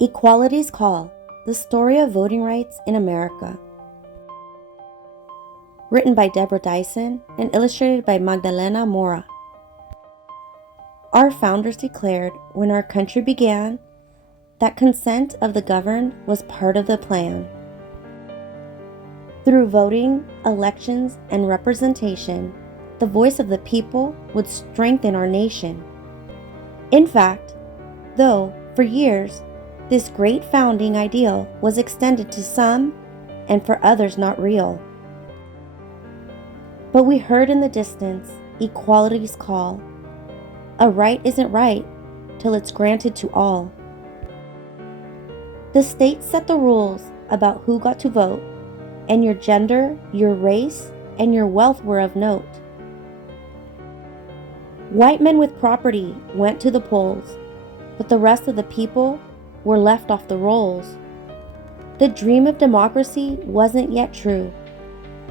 Equality's Call: The Story of Voting Rights in America. Written by Deborah Dyson and illustrated by Magdalena Mora. Our founders declared when our country began that consent of the governed was part of the plan. Through voting, elections, and representation, the voice of the people would strengthen our nation. In fact, though for years this great founding ideal was extended to some and for others not real. But we heard in the distance equality's call. A right isn't right till it's granted to all. The states set the rules about who got to vote, and your gender, your race, and your wealth were of note. White men with property went to the polls, but the rest of the people were left off the rolls. The dream of democracy wasn't yet true.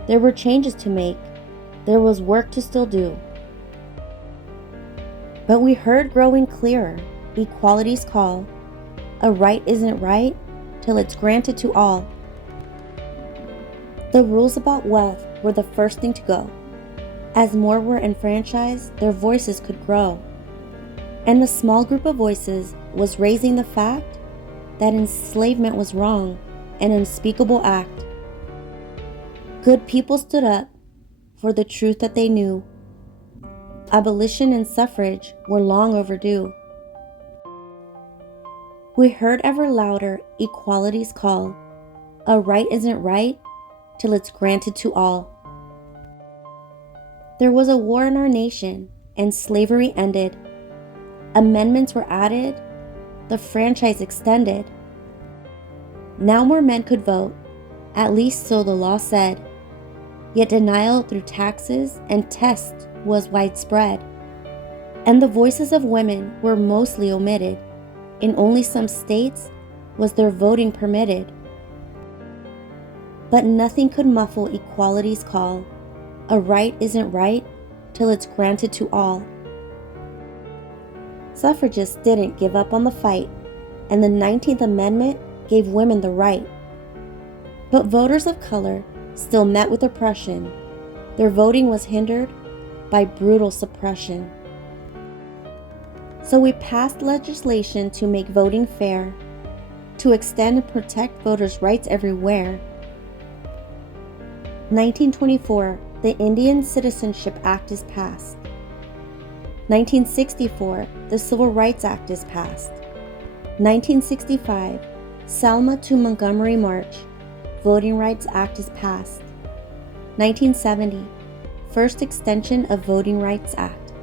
There were changes to make. There was work to still do. But we heard growing clearer equality's call. A right isn't right till it's granted to all. The rules about wealth were the first thing to go. As more were enfranchised, their voices could grow. And the small group of voices was raising the fact that enslavement was wrong, an unspeakable act. Good people stood up for the truth that they knew. Abolition and suffrage were long overdue. We heard ever louder equality's call. A right isn't right till it's granted to all. There was a war in our nation, and slavery ended. Amendments were added, the franchise extended. Now more men could vote, at least so the law said. Yet denial through taxes and tests was widespread. And the voices of women were mostly omitted. In only some states was their voting permitted. But nothing could muffle equality's call. A right isn't right till it's granted to all. Suffragists didn't give up on the fight, and the 19th Amendment gave women the right. But voters of color still met with oppression. Their voting was hindered by brutal suppression. So we passed legislation to make voting fair, to extend and protect voters' rights everywhere. 1924, the Indian Citizenship Act is passed. 1964, the Civil Rights Act is passed. 1965, Selma to Montgomery March, Voting Rights Act is passed. 1970, first extension of Voting Rights Act.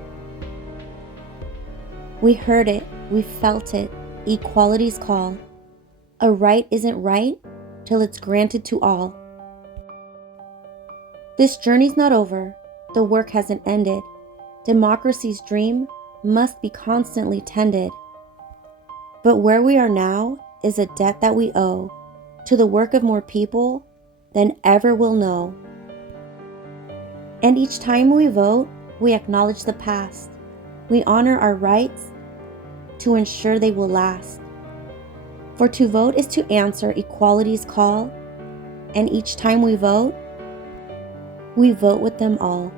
We heard it, we felt it, equality's call. A right isn't right till it's granted to all. This journey's not over, the work hasn't ended. Democracy's dream must be constantly tended. But where we are now is a debt that we owe to the work of more people than ever will know. And each time we vote, we acknowledge the past. We honor our rights to ensure they will last. For to vote is to answer equality's call, and each time we vote with them all.